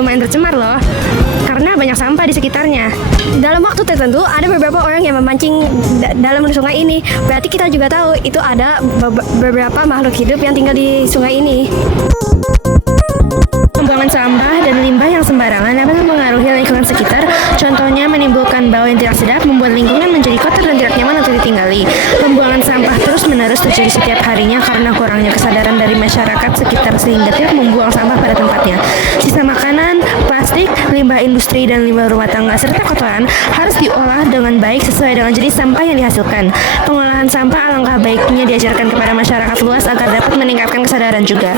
lumayan tercemar loh, karena banyak sampah di sekitarnya. Dalam waktu tertentu, ada beberapa orang yang memancing dalam sungai ini. Berarti kita juga tahu itu ada beberapa makhluk hidup yang tinggal di sungai ini. Pembuangan sampah dan limbah yang sembarangan dapat mempengaruhi lingkungan sekitar. Contohnya menimbulkan bau yang tidak sedap, membuat lingkungan menjadi kotor dan tidak nyaman untuk ditinggali. Pembuangan sampah terus-menerus terjadi setiap harinya karena kurangnya kesadaran dari masyarakat sekitar sehingga tidak membuang sampah pada tempatnya. Sisa makanan, plastik, limbah industri dan limbah rumah tangga serta kotoran harus diolah dengan baik sesuai dengan jenis sampah yang dihasilkan. Pengolahan sampah alangkah baiknya diajarkan kepada masyarakat luas agar dapat meningkatkan kesadaran juga.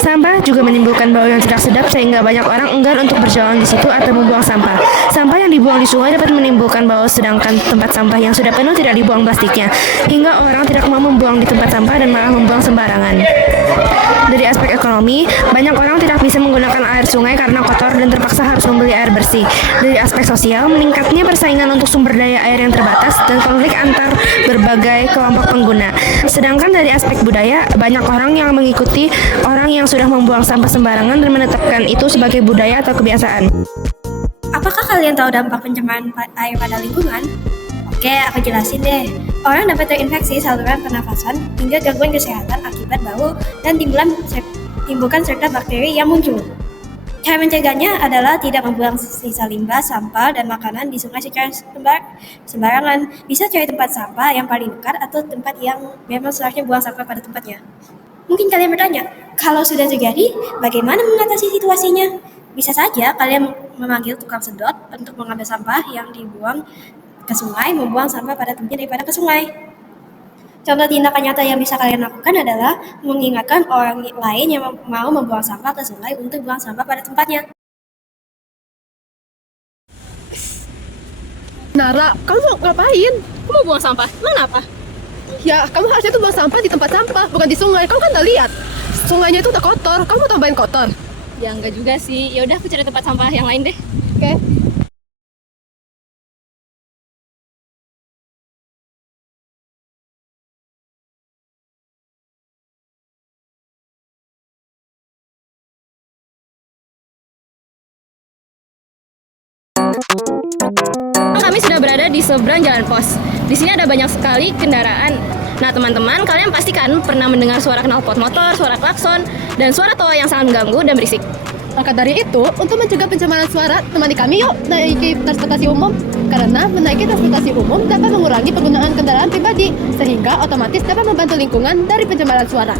Sampah juga menimbulkan bau yang tidak sedap sehingga banyak orang enggan untuk berjalan di situ atau membuang sampah. Sampah yang dibuang di sungai dapat menimbulkan bau sedangkan tempat sampah yang sudah penuh tidak dibuang plastiknya, hingga orang tidak mau membuang di tempat sampah dan malah membuang sembarangan. Dari aspek ekonomi, banyak orang tidak bisa menggunakan air sungai karena kotor dan terpaksa harus membeli air bersih. Dari aspek sosial, meningkatnya persaingan untuk sumber daya air yang terbatas dan konflik antar berbagai kelompok pengguna. Sedangkan dari aspek budaya, banyak orang yang mengikuti orang yang sudah membuang sampah sembarangan dan menetapkan itu sebagai budaya atau kebiasaan. Apakah kalian tahu dampak pencemaran air pada lingkungan? Oke, aku jelasin deh. Orang dapat terinfeksi saluran pernafasan hingga gangguan kesehatan akibat bau dan timbukan serta bakteri yang muncul. Cara mencegahnya adalah tidak membuang sisa limbah, sampah, dan makanan di sungai secara sembarangan. Bisa cari tempat sampah yang paling dekat atau tempat yang memang seharusnya buang sampah pada tempatnya. Mungkin kalian bertanya, kalau sudah terjadi, bagaimana mengatasi situasinya? Bisa saja kalian memanggil tukang sedot untuk mengambil sampah yang dibuang ke sungai, membuang sampah pada tempatnya daripada ke sungai. Contoh tindakan nyata yang bisa kalian lakukan adalah mengingatkan orang lain yang mau membuang sampah ke sungai untuk buang sampah pada tempatnya. Nara, kamu mau ngapain? Aku mau buang sampah, emang kenapa? Ya, kamu harusnya tuh buang sampah di tempat sampah, bukan di sungai. Kamu kan udah lihat, sungainya itu udah kotor. Kamu mau tambahin kotor? Ya enggak juga sih. Ya udah aku cari tempat sampah yang lain deh. Oke. Kami sudah berada di seberang jalan pos. Di sini ada banyak sekali kendaraan. Nah teman-teman, kalian pastikan pernah mendengar suara knalpot motor, suara klakson, dan suara tawa yang sangat mengganggu dan berisik. Maka dari itu, untuk mencegah pencemaran suara, temani kami yuk naiki transportasi umum. Karena menaiki transportasi umum dapat mengurangi penggunaan kendaraan pribadi, sehingga otomatis dapat membantu lingkungan dari pencemaran suara.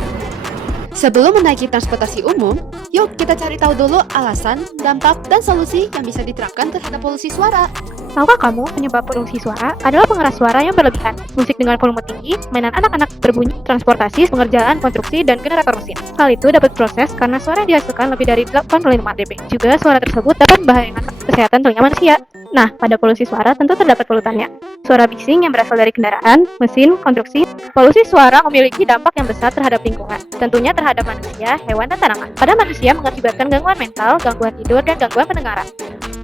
Sebelum menaiki transportasi umum, yuk kita cari tahu dulu alasan, dampak, dan solusi yang bisa diterapkan terhadap polusi suara. Tahukah kamu penyebab polusi suara adalah pengeras suara yang berlebihan, musik dengan volume tinggi, mainan anak-anak berbunyi, transportasi, pengerjaan, konstruksi, dan generator mesin. Hal itu dapat proses karena suara yang dihasilkan lebih dari 85 dB. Juga suara tersebut dapat membahayakan kesehatan telinga manusia. Nah, pada polusi suara tentu terdapat polutannya. Suara bising yang berasal dari kendaraan, mesin, konstruksi. Polusi suara memiliki dampak yang besar terhadap lingkungan, tentunya terhadap manusia, hewan, dan tanaman. Pada manusia mengakibatkan gangguan mental, gangguan tidur, dan gangguan pendengaran.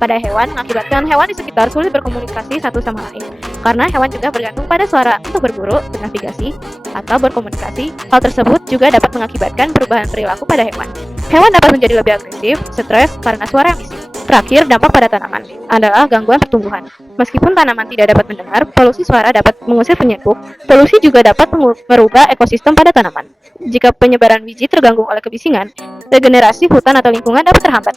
Pada hewan mengakibatkan hewan di sekitar sulit berkomunikasi satu sama lain, karena hewan juga bergantung pada suara untuk berburu, bernavigasi, atau berkomunikasi. Hal tersebut juga dapat mengakibatkan perubahan perilaku pada hewan. Hewan dapat menjadi lebih agresif, stres, karena suara yang bising. Terakhir, dampak pada tanaman adalah gangguan pertumbuhan. Meskipun tanaman tidak dapat mendengar, polusi suara dapat mengusir penyerbuck. Polusi juga dapat merubah ekosistem pada tanaman. Jika penyebaran biji terganggu oleh kebisingan, regenerasi hutan atau lingkungan dapat terhambat.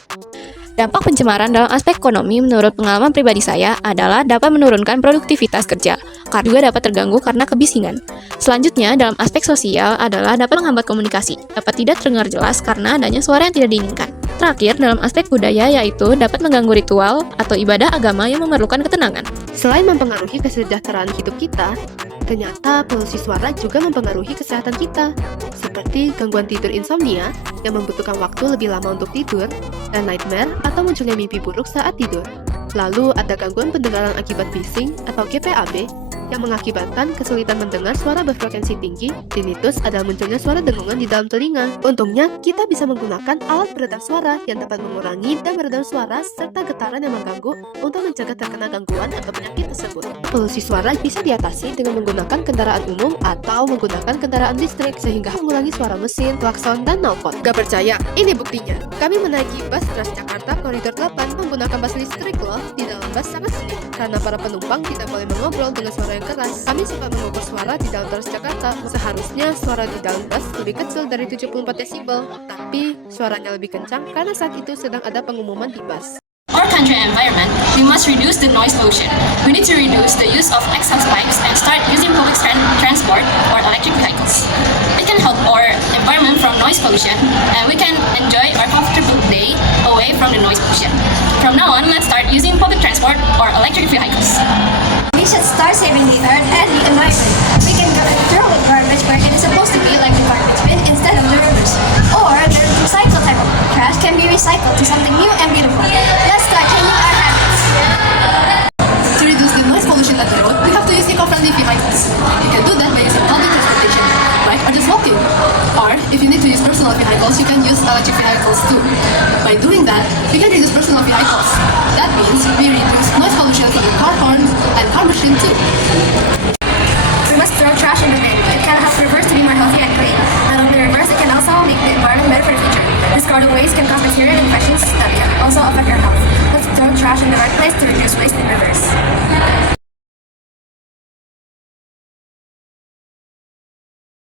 Dampak pencemaran dalam aspek ekonomi menurut pengalaman pribadi saya adalah dapat menurunkan produktivitas kerja, karena juga dapat terganggu karena kebisingan. Selanjutnya, dalam aspek sosial adalah dapat menghambat komunikasi, dapat tidak terdengar jelas karena adanya suara yang tidak diinginkan. Terakhir, dalam aspek budaya yaitu dapat mengganggu ritual atau ibadah agama yang memerlukan ketenangan. Selain mempengaruhi kesejahteraan hidup kita, ternyata polusi suara juga mempengaruhi kesehatan kita, seperti gangguan tidur insomnia yang membutuhkan waktu lebih lama untuk tidur, dan nightmare atau munculnya mimpi buruk saat tidur. Lalu ada gangguan pendengaran akibat bising atau GPAB yang mengakibatkan kesulitan mendengar suara berfrekuensi tinggi. Tinnitus adalah munculnya suara dengungan di dalam telinga. Untungnya, kita bisa menggunakan alat peredam suara yang dapat mengurangi dan meredam suara serta getaran yang mengganggu untuk mencegah terkena gangguan atau penyakit tersebut. Polusi suara bisa diatasi dengan menggunakan kendaraan umum atau menggunakan kendaraan listrik sehingga mengurangi suara mesin, klakson, dan knalpot. Gak percaya? Ini buktinya. Kami menaiki bus Transjakarta Koridor 8 menggunakan bus listrik loh. Di dalam bus sangat sejuk karena para penumpang tidak boleh mengobrol dengan suara yang keras. Kami suka mengukur suara di dalam Transjakarta. Seharusnya suara di dalam bus lebih kecil dari 74 desibel, tapi suaranya lebih kencang karena saat itu sedang ada pengumuman di bus. Our country and environment, we must reduce the noise pollution. We need to reduce the use of exhaust pipes and start using public transport or electric vehicles. It can help our environment from noise pollution, and we can enjoy our comfortable day away from the noise pollution. From now on, let's start using public transport or electric vehicles. We should start saving the earth and the environment. We can throw the garbage where it is supposed to be, like the garbage bin, instead of the rivers. Or the recycled type of trash can be recycled to something new and beautiful. Let's start changing our habits. To reduce the noise pollution at the road, we have to use eco-friendly vehicles. You can do that by using public transportation, right? Or just walking. Or if you need to use personal vehicles, you can use electric vehicles too. By doing that, we can reduce personal vehicles. That means we reduce noise pollution from the car horn and car machine too.